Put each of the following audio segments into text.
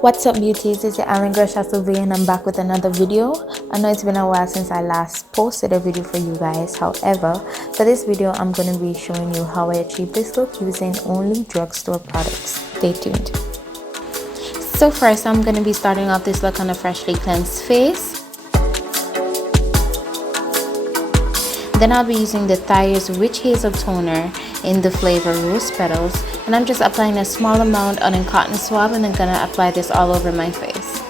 What's up beauties, it's your Island Girl Shastovia and I'm back with another video. I know it's been a while since I last posted a video for you guys. However, for this video I'm going to be showing you how I achieved this look using only drugstore products. Stay tuned. So first I'm going to be starting off this look on a freshly cleansed face. Then I'll be using the Thyre's Witch Hazel Toner in the flavor Rose Petals, and I'm just applying a small amount on a cotton swab and I'm gonna apply this all over my face.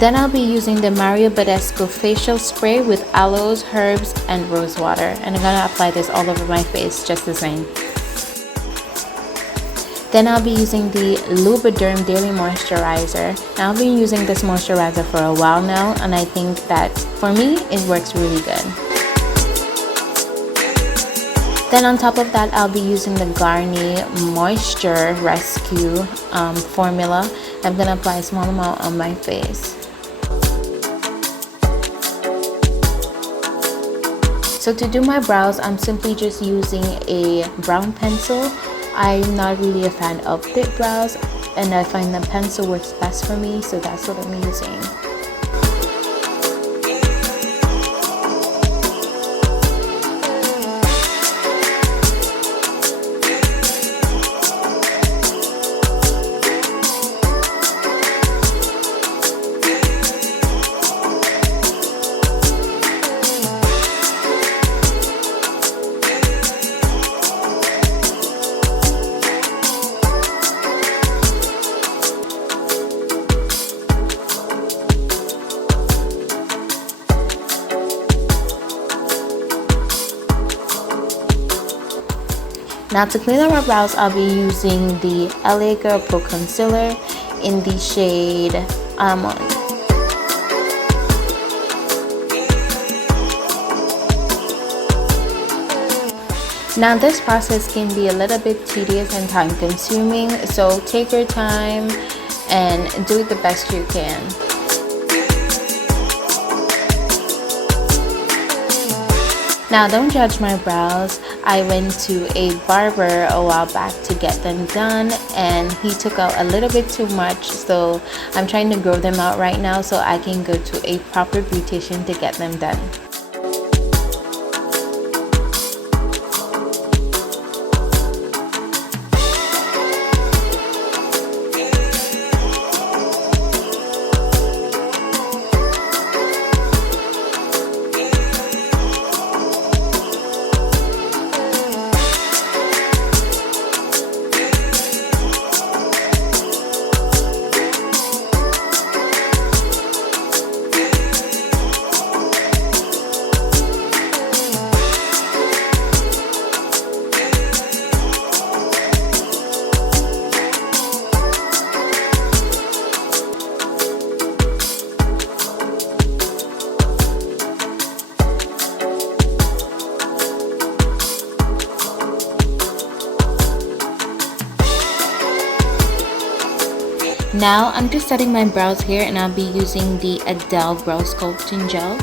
Then I'll be using the Mario Badescu facial spray with aloes, herbs, and rose water, and I'm gonna apply this all over my face just the same. Then I'll be using the Lubriderm Daily Moisturizer. Now I've been using this moisturizer for a while now, and I think that for me it works really good. Then on top of that, I'll be using the Garnier Moisture Rescue formula. I'm going to apply a small amount on my face. So to do my brows, I'm simply just using a brown pencil. I'm not really a fan of thick brows, and I find the pencil works best for me, so that's what I'm using. Now to clean up my brows, I'll be using the LA Girl Pro Concealer in the shade Almond. Now this process can be a little bit tedious and time consuming, so take your time and do it the best you can. Now don't judge my brows. I went to a barber a while back to get them done and he took out a little bit too much, so I'm trying to grow them out right now so I can go to a proper beautician to get them done. Now I'm just setting my brows here and I'll be using the Adele Brow Sculpting Gel.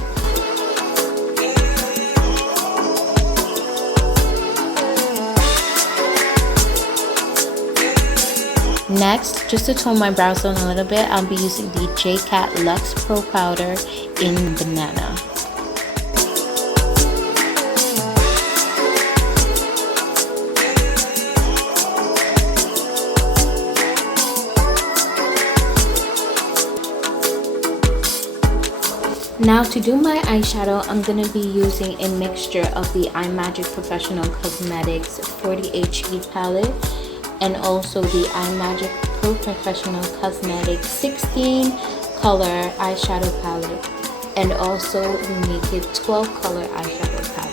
Next, just to tone my brows down a little bit, I'll be using the J-Cat Luxe Pro Powder in Banana. Now to do my eyeshadow, I'm going to be using a mixture of the iMagic Professional Cosmetics 48 Shade Palette and also the iMagic Pro Professional Cosmetics 16 Color Eyeshadow Palette and also the Naked 12 Color Eyeshadow Palette.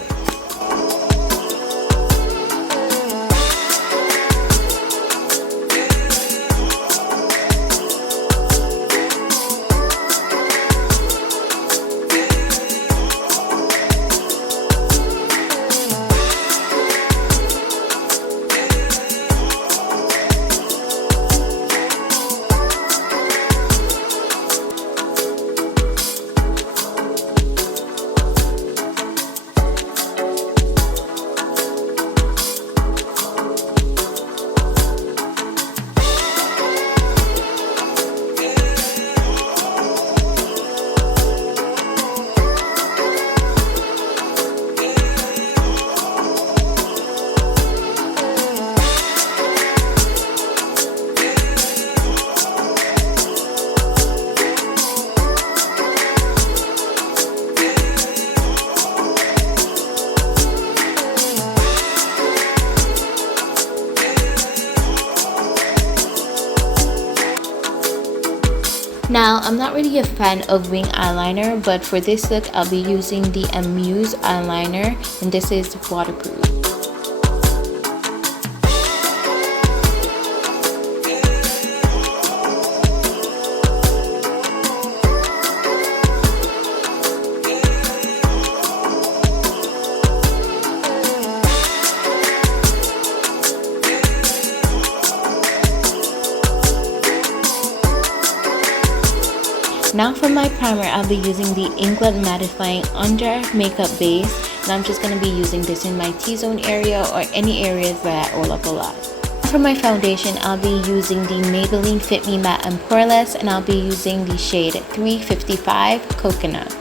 Now, I'm not really a fan of wing eyeliner, but for this look, I'll be using the Amuse eyeliner, and this is waterproof. Now for my primer, I'll be using the England Mattifying Under Makeup Base, and I'm just going to be using this in my T-zone area or any areas that I oil up a lot. For my foundation, I'll be using the Maybelline Fit Me Matte and Poreless, and I'll be using the shade 355 Coconut.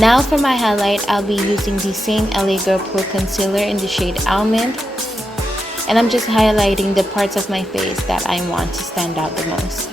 Now for my highlight, I'll be using the same LA Girl Pro Concealer in the shade Almond. And I'm just highlighting the parts of my face that I want to stand out the most.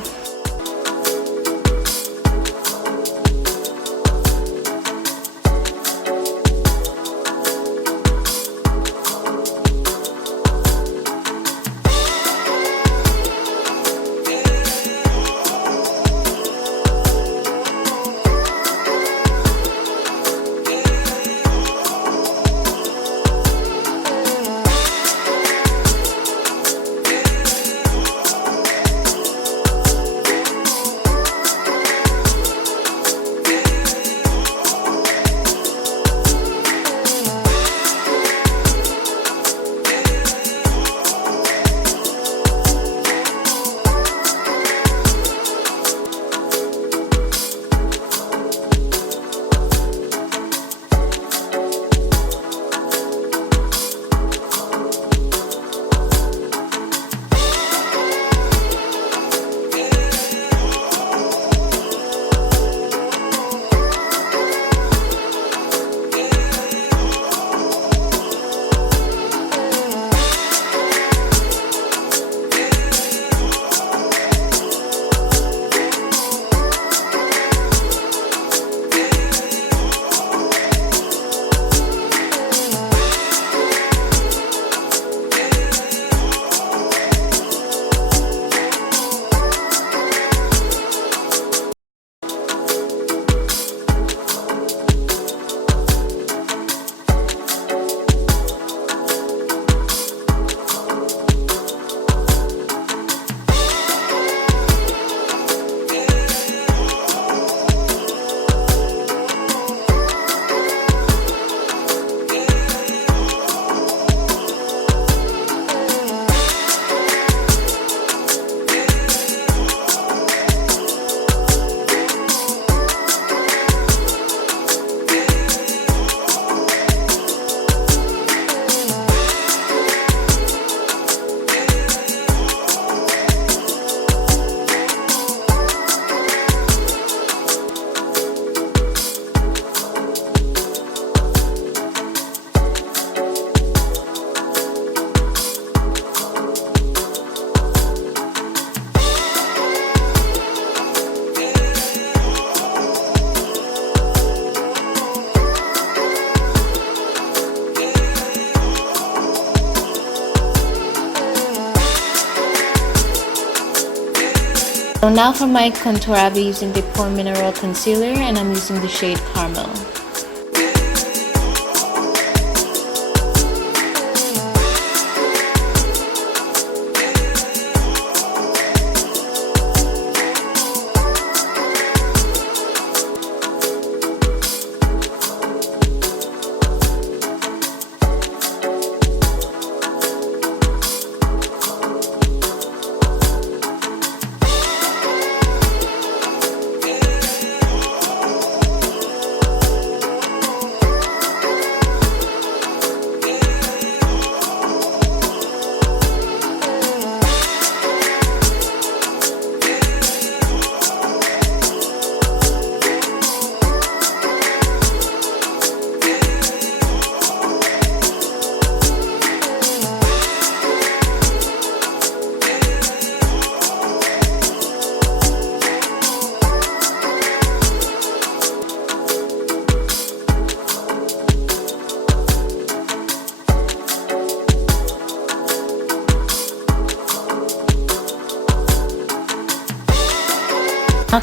So now for my contour, I'll be using the Pore Mineral Concealer, and I'm using the shade Caramel.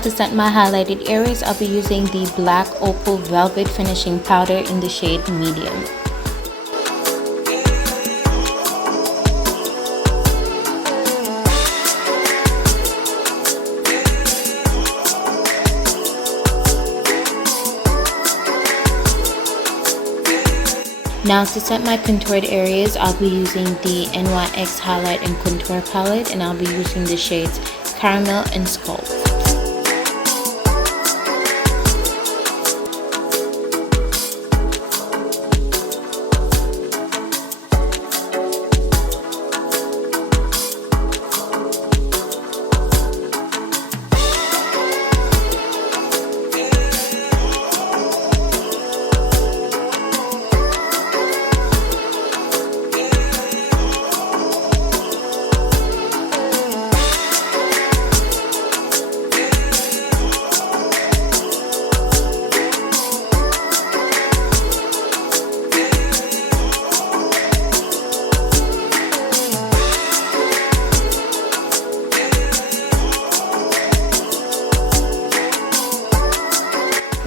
To set my highlighted areas, I'll be using the black opal velvet finishing powder in the shade medium. Now to set my contoured areas, I'll be using the NYX Highlight and Contour Palette, and I'll be using the shades Caramel and Sculpt.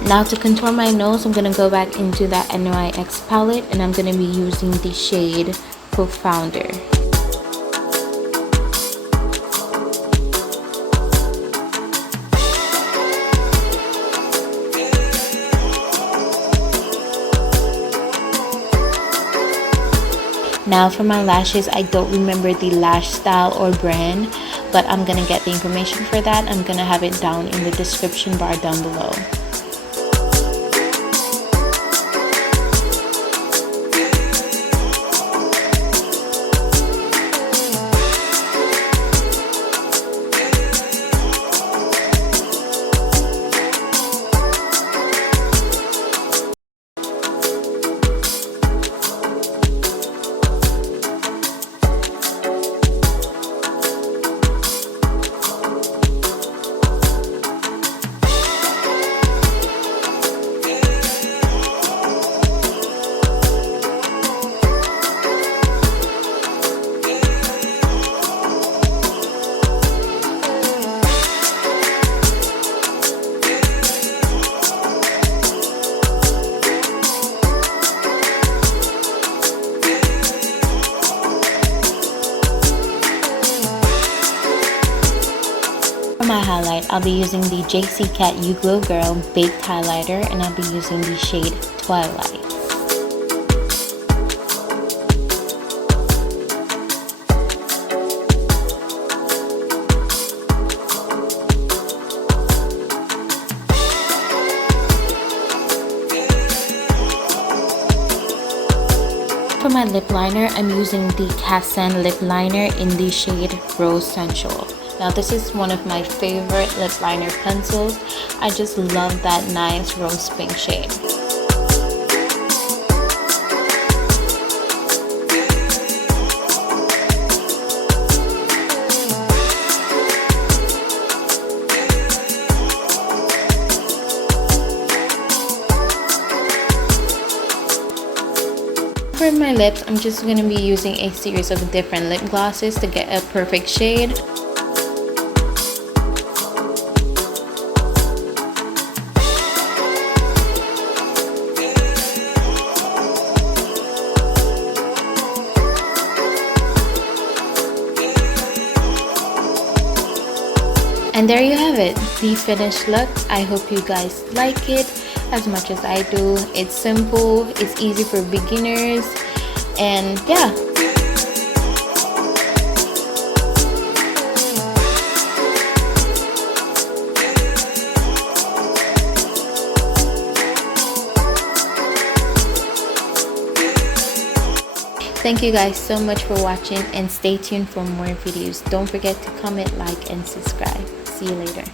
Now to contour my nose, I'm going to go back into that NYX palette and I'm going to be using the shade Profounder. Now for my lashes, I don't remember the lash style or brand, but I'm going to get the information for that. I'm going to have it down in the description bar down below. My highlight, I'll be using the JC Cat You Glow Girl Baked Highlighter, and I'll be using the shade Twilight. For my lip liner, I'm using the Cassan lip liner in the shade Rose Sensual. Now this is one of my favorite lip liner pencils. I just love that nice rose pink shade. For my lips, I'm just going to be using a series of different lip glosses to get a perfect shade. And there you have it, the finished look. I hope you guys like it as much as I do. It's simple, it's easy for beginners, and yeah. Thank you guys so much for watching, and stay tuned for more videos. Don't forget to comment, like, and subscribe. See you later.